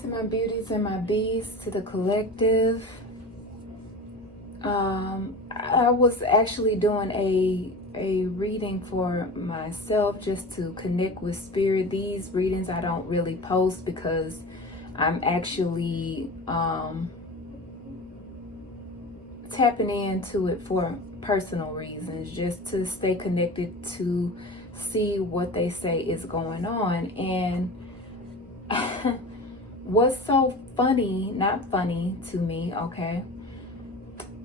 to my beauties and my bees, to the collective. I was actually doing a reading for myself just to connect with spirit. These readings I don't really post because I'm actually tapping into it for personal reasons, just to stay connected, to see what they say is going on. And what's so funny, not funny to me, okay,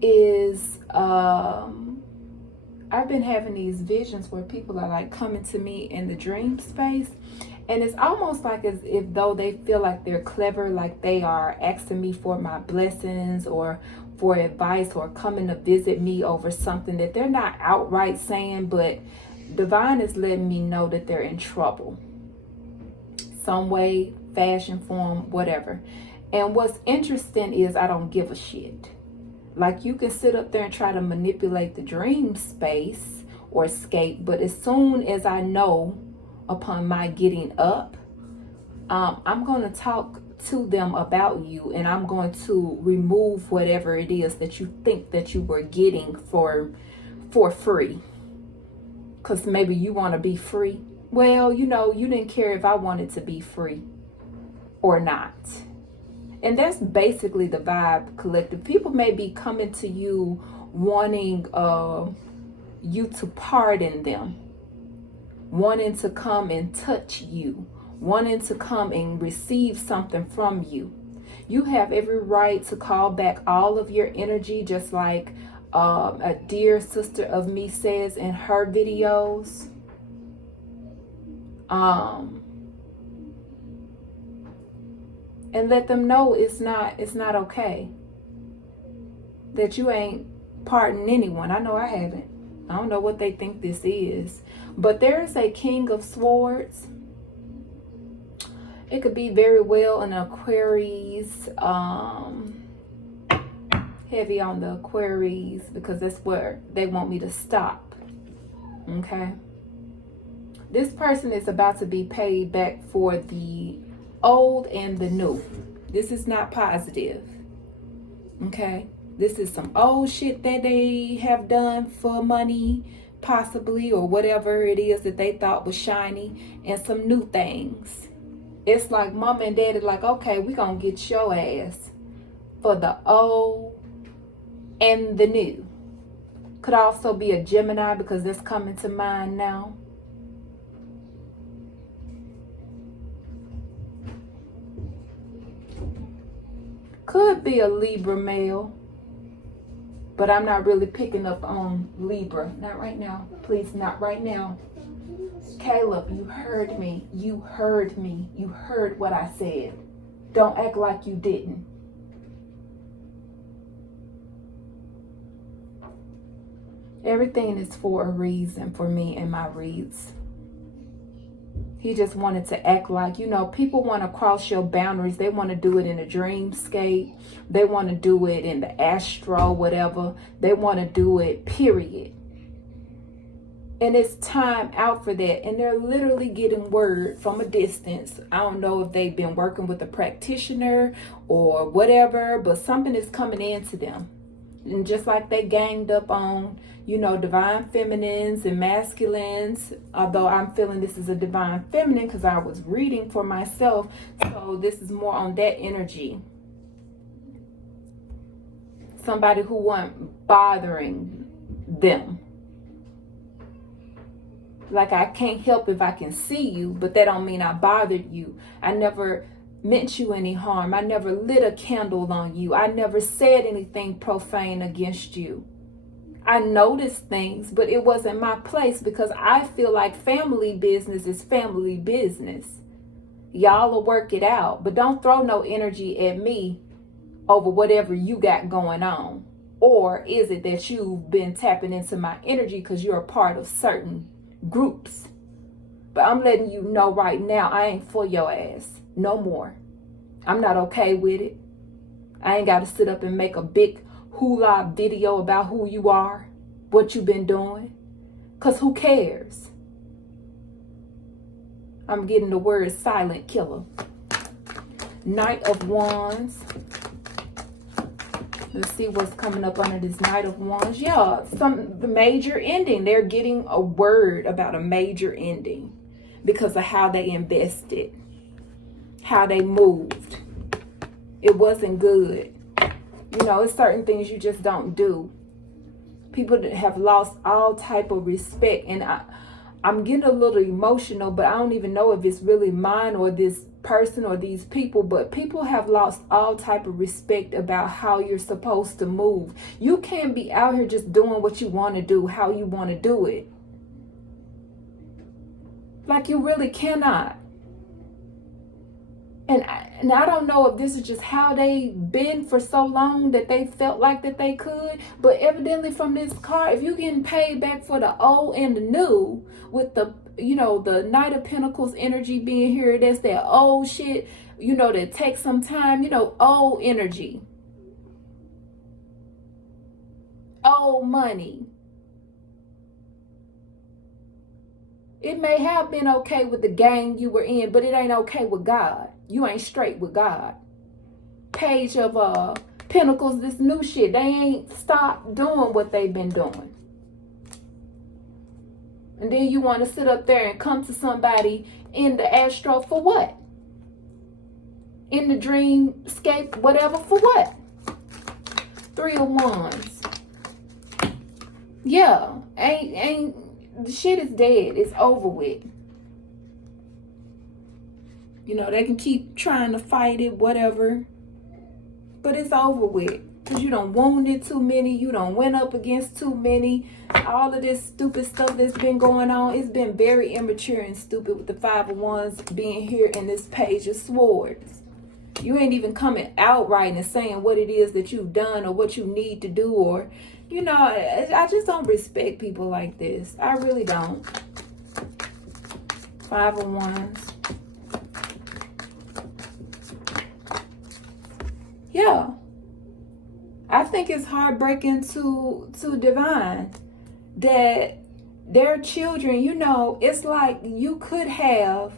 is I've been having these visions where people are like coming to me in the dream space, and it's almost like as if though they feel like they're clever, like they are asking me for my blessings or for advice or coming to visit me over something that they're not outright saying, but divine is letting me know that they're in trouble some way, fashion, form, whatever. And what's interesting is I don't give a shit. Like, you can sit up there and try to manipulate the dream space or escape, but as soon as I know upon my getting up, I'm going to talk to them about you, and I'm going to remove whatever it is that you think that you were getting for free, because maybe you want to be free. Well, you know, you didn't care if I wanted to be free or not. And that's basically the vibe, collective. People may be coming to you wanting you to pardon them, wanting to come and touch you, wanting to come and receive something from you. You have every right to call back all of your energy, just like a dear sister of me says in her videos. And let them know it's not okay. That you ain't pardoned anyone. I know I haven't. I don't know what they think this is. But there is a King of Swords. It could be very well an Aquaries. Heavy on the Aquaries, because that's where they want me to stop. Okay. This person is about to be paid back for the old and the new. This is not positive. Okay. This is some old shit that they have done for money, possibly, or whatever it is that they thought was shiny, and some new things. It's like mama and daddy like, okay, we gonna get your ass for the old and the new. Could also be a Gemini, because that's coming to mind now. Could be a Libra male, but I'm not really picking up on Libra. Not right now. Please, not right now. Caleb, you heard me. You heard me. You heard what I said. Don't act like you didn't. Everything is for a reason for me and my reads. He just wanted to act like, you know, people want to cross your boundaries. They want to do it in a dreamscape. They want to do it in the astro, whatever. They want to do it, period. And it's time out for that. And they're literally getting word from a distance. I don't know if they've been working with a practitioner or whatever, but something is coming into them. And just like they ganged up on, you know, divine feminines and masculines, although I'm feeling this is a divine feminine because I was reading for myself. So this is more on that energy. Somebody who wasn't bothering them. Like, I can't help if I can see you, but that don't mean I bothered you. I never meant you any harm. I never lit a candle on you. I never said anything profane against you. I noticed things, but it wasn't my place, because I feel like family business is family business. Y'all will work it out, but don't throw no energy at me over whatever you got going on. Or is it that you've been tapping into my energy because you're a part of certain groups? But I'm letting you know right now, I ain't for your ass no more. I'm not okay with it. I ain't got to sit up and make a big hula video about who you are, what you've been doing, because who cares? I'm getting the word silent killer. Knight of Wands. Let's see what's coming up under this Knight of Wands. Yeah, some major ending. They're getting a word about a major ending because of how they invested, how they moved. It wasn't good. You know, it's certain things you just don't do. People that have lost all type of respect. And I'm getting a little emotional, but I don't even know if it's really mine or this person or these people, but people have lost all type of respect about how you're supposed to move. You can't be out here just doing what you want to do, how you want to do it. Like, you really cannot. And I don't know if this is just how they've been for so long that they felt like that they could. But evidently from this card, if you're getting paid back for the old and the new, with the, you know, the Knight of Pentacles energy being here, that's that old shit, you know, that takes some time, you know, old energy. Old money. It may have been okay with the gang you were in, but it ain't okay with God. You ain't straight with God. Page of Pentacles, this new shit. They ain't stopped doing what they've been doing. And then you want to sit up there and come to somebody in the astro for what? In the dreamscape, whatever, for what? 3 of Wands. Yeah, the shit is dead. It's over with. You know, they can keep trying to fight it, whatever. But it's over with. Because you done wounded too many. You done went up against too many. All of this stupid stuff that's been going on. It's been very immature and stupid with the 5 of Wands being here in this Page of Swords. You ain't even coming outright and saying what it is that you've done or what you need to do, or, you know, I just don't respect people like this. I really don't. 5 of Wands. Yeah. I think it's heartbreaking to divine that their children, you know, it's like you could have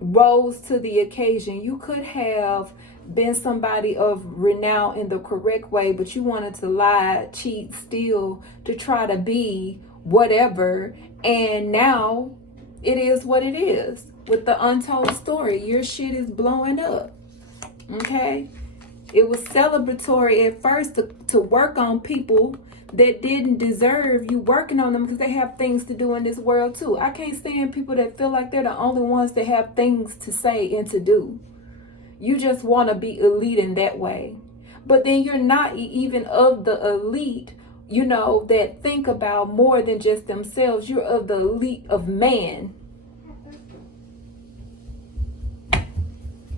rose to the occasion. You could have been somebody of renown in the correct way, but you wanted to lie, cheat, steal to try to be whatever. And now it is what it is. With the untold story, your shit is blowing up. Okay? It was celebratory at first to work on people that didn't deserve you working on them, because they have things to do in this world too. I can't stand people that feel like they're the only ones that have things to say and to do. You just want to be elite in that way. But then you're not even of the elite, you know, that think about more than just themselves. You're of the elite of man.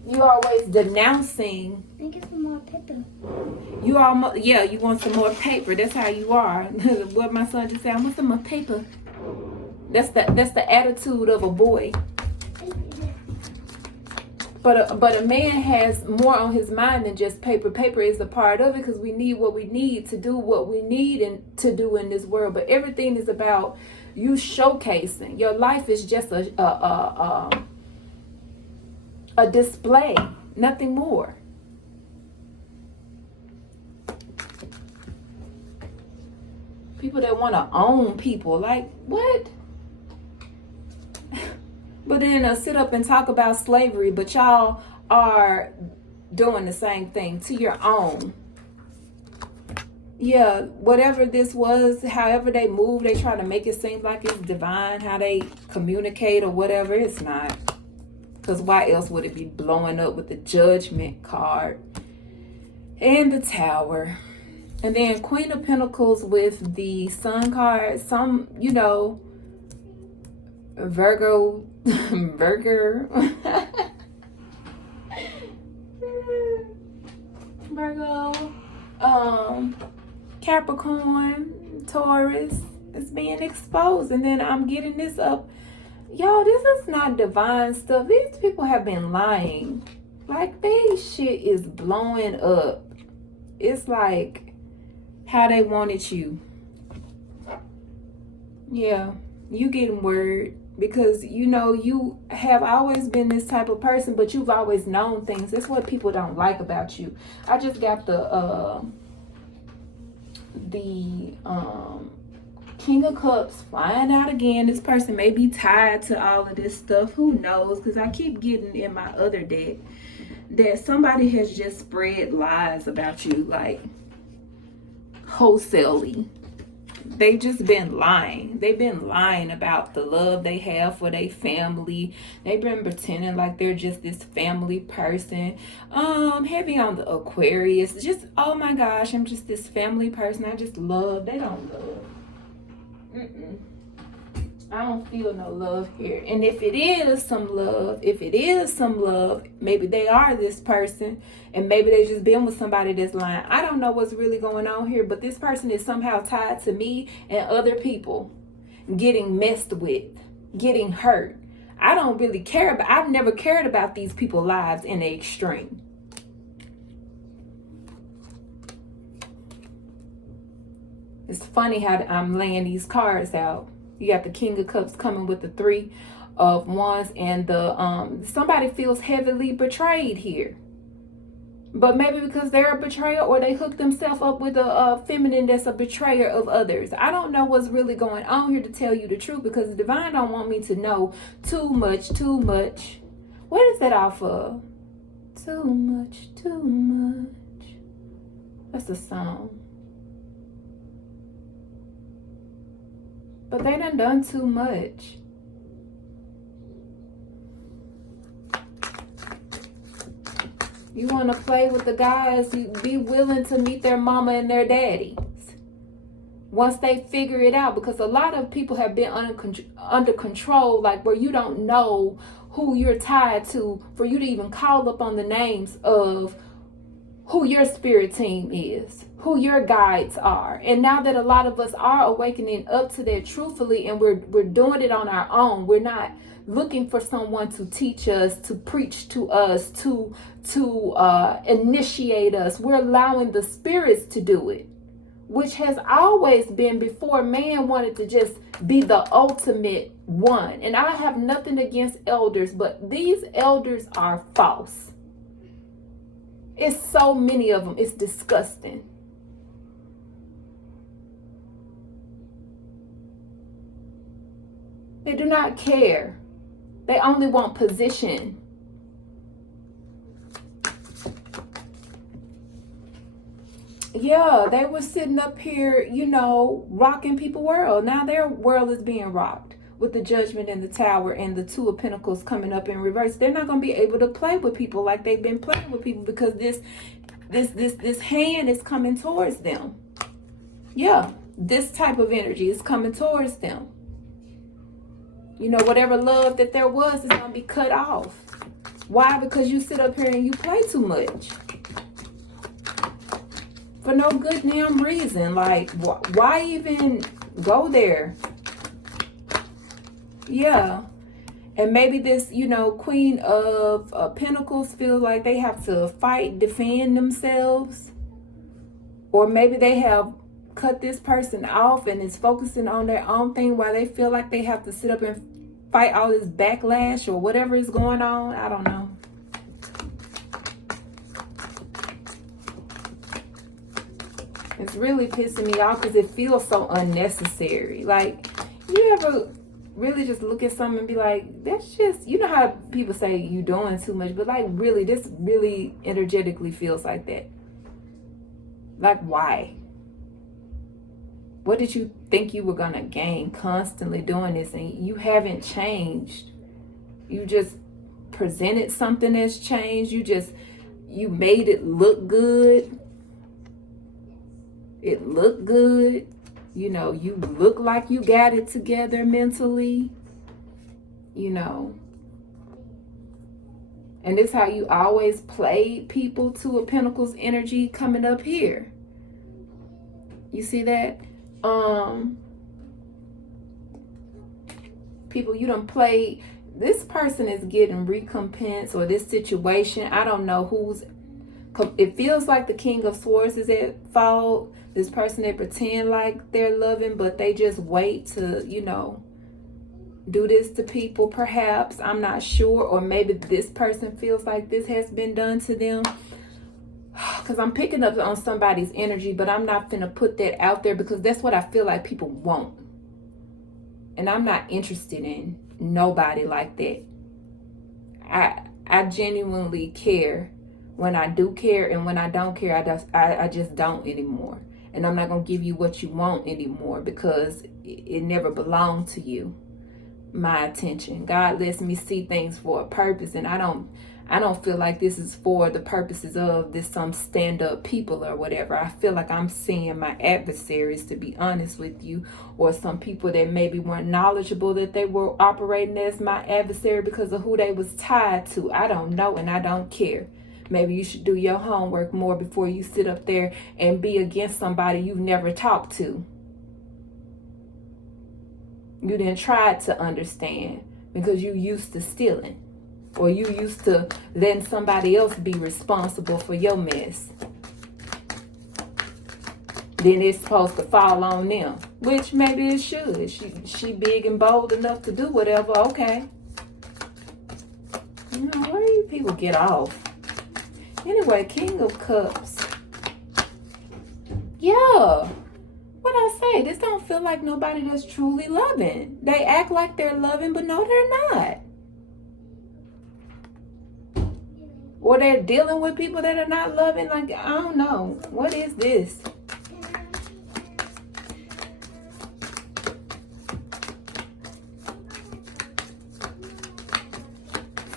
You always denouncing. I get some more paper. You almost, yeah, you want some more paper. That's how you are. What my son just said, I want some more paper. That's the attitude of a boy. But a man has more on his mind than just paper. Paper is a part of it, because we need what we need to do what we need and to do in this world. But everything is about you showcasing. Your life is just a display, nothing more. People that want to own people, like, what? But then they'll sit up and talk about slavery, but y'all are doing the same thing to your own. Yeah, whatever this was, however they move, they try to make it seem like it's divine, how they communicate or whatever. It's not. Because why else would it be blowing up with the Judgment card and the Tower? And then Queen of Pentacles with the Sun card. Some, you know, Virgo, Capricorn, Taurus is being exposed. And then I'm getting this up. Y'all, this is not divine stuff. These people have been lying. Like, they shit is blowing up. It's like how they wanted you. Yeah, you getting word. Because, you know, you have always been this type of person, but you've always known things. That's what people don't like about you. I just got the King of Cups flying out again. This person may be tied to all of this stuff. Who knows? Because I keep getting in my other deck that somebody has just spread lies about you, like wholesalely. They've just been lying. They've been lying about the love they have for their family. They've been pretending like they're just this family person. Heavy on the Aquarius. Just, oh my gosh, I'm just this family person. I just love. They don't love. I don't feel no love here. And if it is some love, maybe they are this person, and maybe they just been with somebody that's lying. I don't know what's really going on here, but this person is somehow tied to me and other people getting messed with, getting hurt. I don't really care about, I've never cared about these people's lives in the extreme. It's funny how I'm laying these cards out. You got the King of Cups coming with the Three of Wands, and the somebody feels heavily betrayed here. But maybe because they're a betrayer, or they hook themselves up with a feminine that's a betrayer of others. I don't know what's really going on here, to tell you the truth, because the divine don't want me to know too much. What is that off of? Too much. That's a song. But they done too much. You want to play with the guys, you be willing to meet their mama and their daddies once they figure it out. Because a lot of people have been under control, like where you don't know who you're tied to, for you to even call up on the names of who your spirit team is, who your guides are. And now that a lot of us are awakening up to that truthfully, and we're doing it on our own, we're not looking for someone to teach us, to preach to us, to initiate us. We're allowing the spirits to do it, which has always been before man wanted to just be the ultimate one. And I have nothing against elders, but these elders are false. It's so many of them. It's disgusting. They do not care. They only want position. Yeah, they were sitting up here, you know, rocking people's world. Now their world is being rocked with the Judgment and the Tower and the Two of Pentacles coming up in reverse. They're not going to be able to play with people like they've been playing with people, because this hand is coming towards them. Yeah, this type of energy is coming towards them. You know, whatever love that there was is going to be cut off. Why? Because you sit up here and you play too much. For no good damn reason. Like, why even go there? Yeah. And maybe this, you know, Queen of Pentacles feels like they have to fight, defend themselves. Or maybe they have cut this person off and is focusing on their own thing, while they feel like they have to sit up and fight all this backlash or whatever is going on. I don't know. It's really pissing me off because it feels so unnecessary. Like, you ever really just look at something and be like, that's just, you know how people say you doing too much, but like, really, this really energetically feels like that. Like, why? What did you think you were going to gain constantly doing this? And you haven't changed. You just presented something that's changed. You made it look good. It looked good. You know, you look like you got it together mentally. You know. And this is how you always played people. Two of Pentacles energy coming up here. You see that? People you done played. This person is getting recompense, or this situation. I don't know who's. It feels like the King of Swords is at fault. This person, they pretend like they're loving, but they just wait to, you know, do this to people, perhaps. I'm not sure. Or maybe this person feels like this has been done to them. Because I'm picking up on somebody's energy, but I'm not finna put that out there because that's what I feel like people want. And I'm not interested in nobody like that. I genuinely care when I do care, and when I don't care, I just don't anymore. And I'm not going to give you what you want anymore because it never belonged to you. My attention. God lets me see things for a purpose, and I don't feel like this is for the purposes of this some stand-up people or whatever. I feel like I'm seeing my adversaries, to be honest with you, or some people that maybe weren't knowledgeable that they were operating as my adversary because of who they was tied to. I don't know, and I don't care. Maybe you should do your homework more before you sit up there and be against somebody you've never talked to. You didn't try to understand because you used to stealing. Or you used to letting somebody else be responsible for your mess. Then it's supposed to fall on them. Which maybe it should. She big and bold enough to do whatever. Okay. You know, where do you people get off? Anyway, King of Cups. Yeah. What I say? This don't feel like nobody that's truly loving. They act like they're loving, but no, they're not. Or they're dealing with people that are not loving. Like, I don't know. What is this?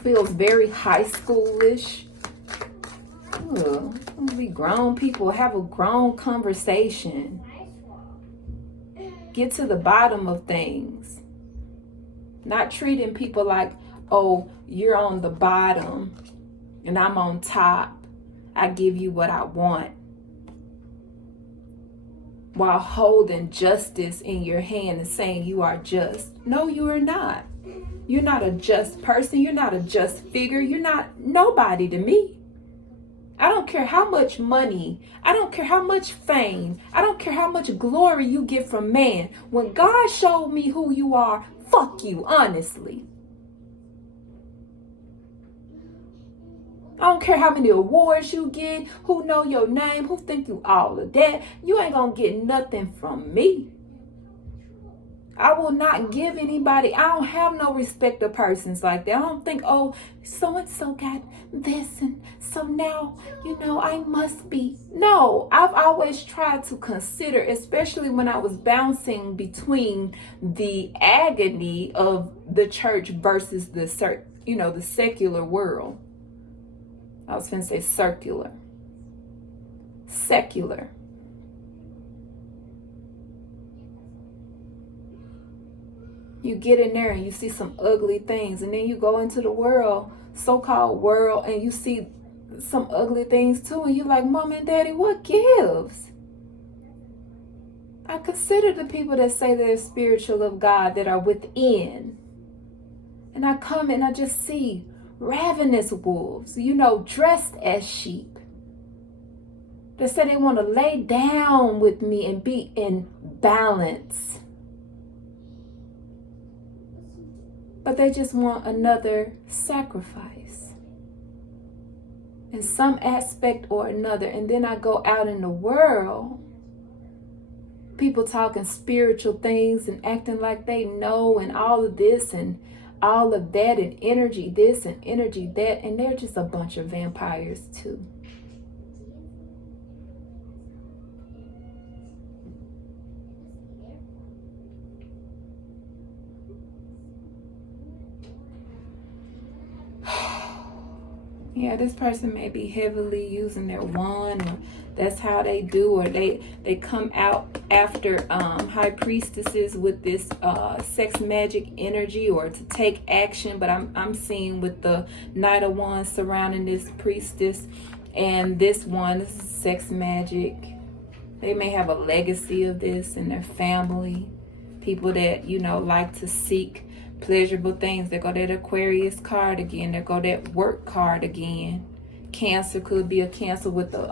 Feels very high schoolish. We grown people. Have a grown conversation. Get to the bottom of things. Not treating people like, oh, you're on the bottom and I'm on top. I give you what I want. While holding justice in your hand and saying you are just. No, you are not. You're not a just person. You're not a just figure. You're not nobody to me. I don't care how much money. I don't care how much fame. I don't care how much glory you get from man. When God showed me who you are, fuck you, honestly. I don't care how many awards you get, who know your name, who think you all of that. You ain't gonna get nothing from me. I will not give anybody, I don't have no respect of persons like that. I don't think, oh, so-and-so got this, and so now, you know, I must be. No, I've always tried to consider, especially when I was bouncing between the agony of the church versus the secular world. I was going to say circular. Secular. You get in there and you see some ugly things, and then you go into the world, so-called world, and you see some ugly things too, and you're like, Mom and Daddy, what gives? I consider the people that say they're spiritual of God that are within. And I come and I just see ravenous wolves, dressed as sheep. They say they want to lay down with me and be in balance. But they just want another sacrifice in some aspect or another. And then I go out in the world, people talking spiritual things and acting like they know and all of this and all of that and energy this and energy that. And they're just a bunch of vampires too. Yeah, this person may be heavily using their wand, or that's how they do, or they come out after high priestesses with this sex magic energy, or to take action. But I'm seeing with the Knight of Wands surrounding this priestess, and this is sex magic. They may have a legacy of this in their family. People that like to seek pleasurable things. There go that Aquarius card again. There go that work card again. Cancer could be a Cancer with the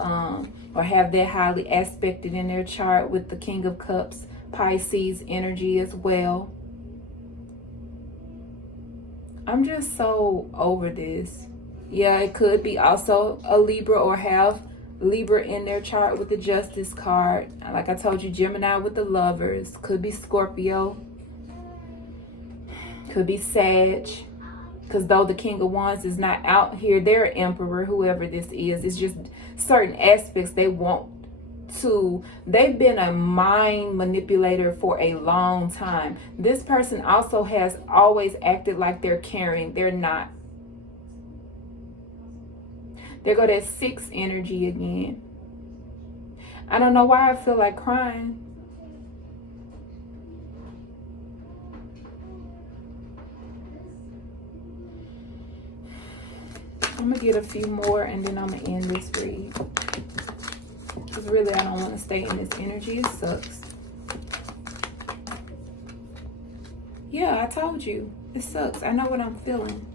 or have that highly aspected in their chart with the King of Cups. Pisces energy as well. I'm just so over this. Yeah, it could be also a Libra or have Libra in their chart with the Justice card. Like I told you, Gemini with the Lovers. Could be Scorpio. Could be Sag. Because though the King of Wands is not out here, their Emperor, whoever this is, it's just certain aspects they want to. They've been a mind manipulator for a long time. This person also has always acted like they're caring. They're not. There go that 6 energy again. I don't know why I feel like crying. I'm going to get a few more and then I'm going to end this read. Because really I don't want to stay in this energy. It sucks. Yeah, I told you. It sucks. I know what I'm feeling.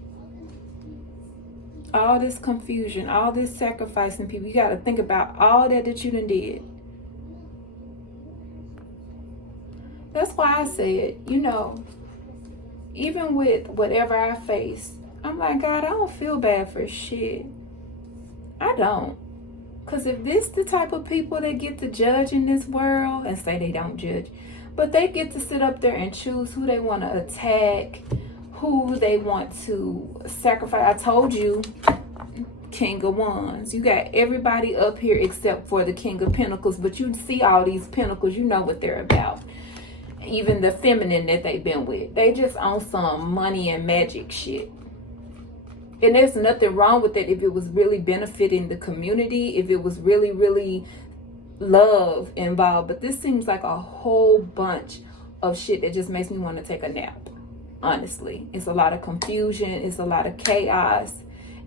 All this confusion, all this sacrificing people. You got to think about all that you done did. That's why I said, you know, even with whatever I face, I'm like, God, I don't feel bad for shit. I don't. Because if this the type of people that get to judge in this world, and say they don't judge, but they get to sit up there and choose who they want to attack, who they want to sacrifice. I told you, King of Wands. You got everybody up here except for the King of Pentacles, but you see all these pentacles, you know what they're about. Even the feminine that they've been with. They just on some money and magic shit. And there's nothing wrong with it if it was really benefiting the community, if it was really, really love involved. But this seems like a whole bunch of shit that just makes me want to take a nap. Honestly, it's a lot of confusion. It's a lot of chaos.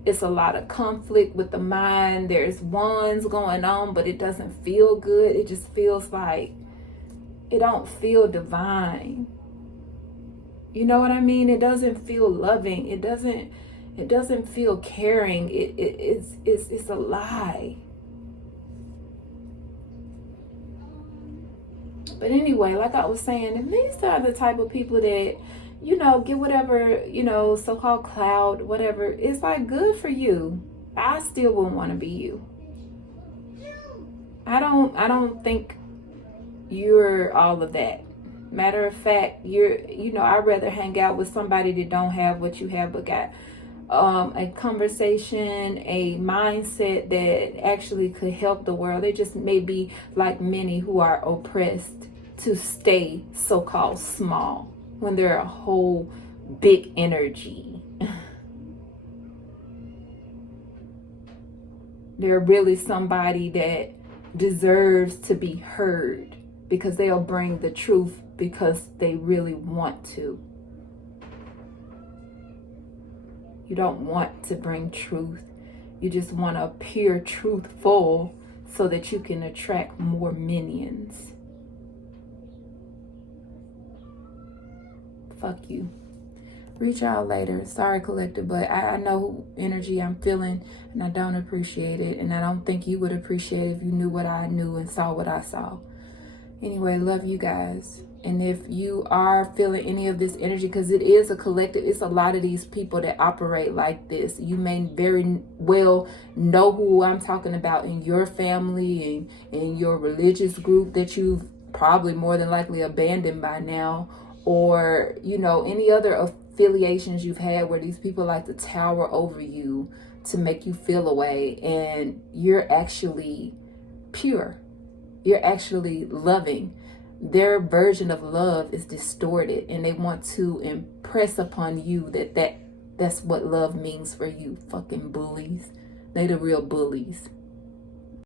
It's a lot of conflict with the mind. There's wands going on, but it doesn't feel good. It just feels like it don't feel divine. You know what I mean? It doesn't feel loving. It doesn't feel caring. It's a lie. But anyway, like I was saying, if these are the type of people that, you know, get whatever, you know, so-called clout, whatever, it's like good for you. I still wouldn't want to be you. I don't think you're all of that. Matter of fact, you know, I'd rather hang out with somebody that don't have what you have, but got a conversation, a mindset that actually could help the world. They just may be like many who are oppressed to stay so-called small when they're a whole big energy. They're really somebody that deserves to be heard because they'll bring the truth because they really want to. You don't want to bring truth. You just want to appear truthful so that you can attract more minions. Fuck you. Reach out later. Sorry, collective, but I know energy I'm feeling and I don't appreciate it. And I don't think you would appreciate it if you knew what I knew and saw what I saw. Anyway, love you guys. And if you are feeling any of this energy, because it is a collective, it's a lot of these people that operate like this. You may very well know who I'm talking about in your family and in your religious group that you've probably more than likely abandoned by now. Or, you know, any other affiliations you've had where these people like to tower over you to make you feel away. And you're actually pure. You're actually loving. Their version of love is distorted and they want to impress upon you that's what love means for you. Fucking bullies. They the real bullies.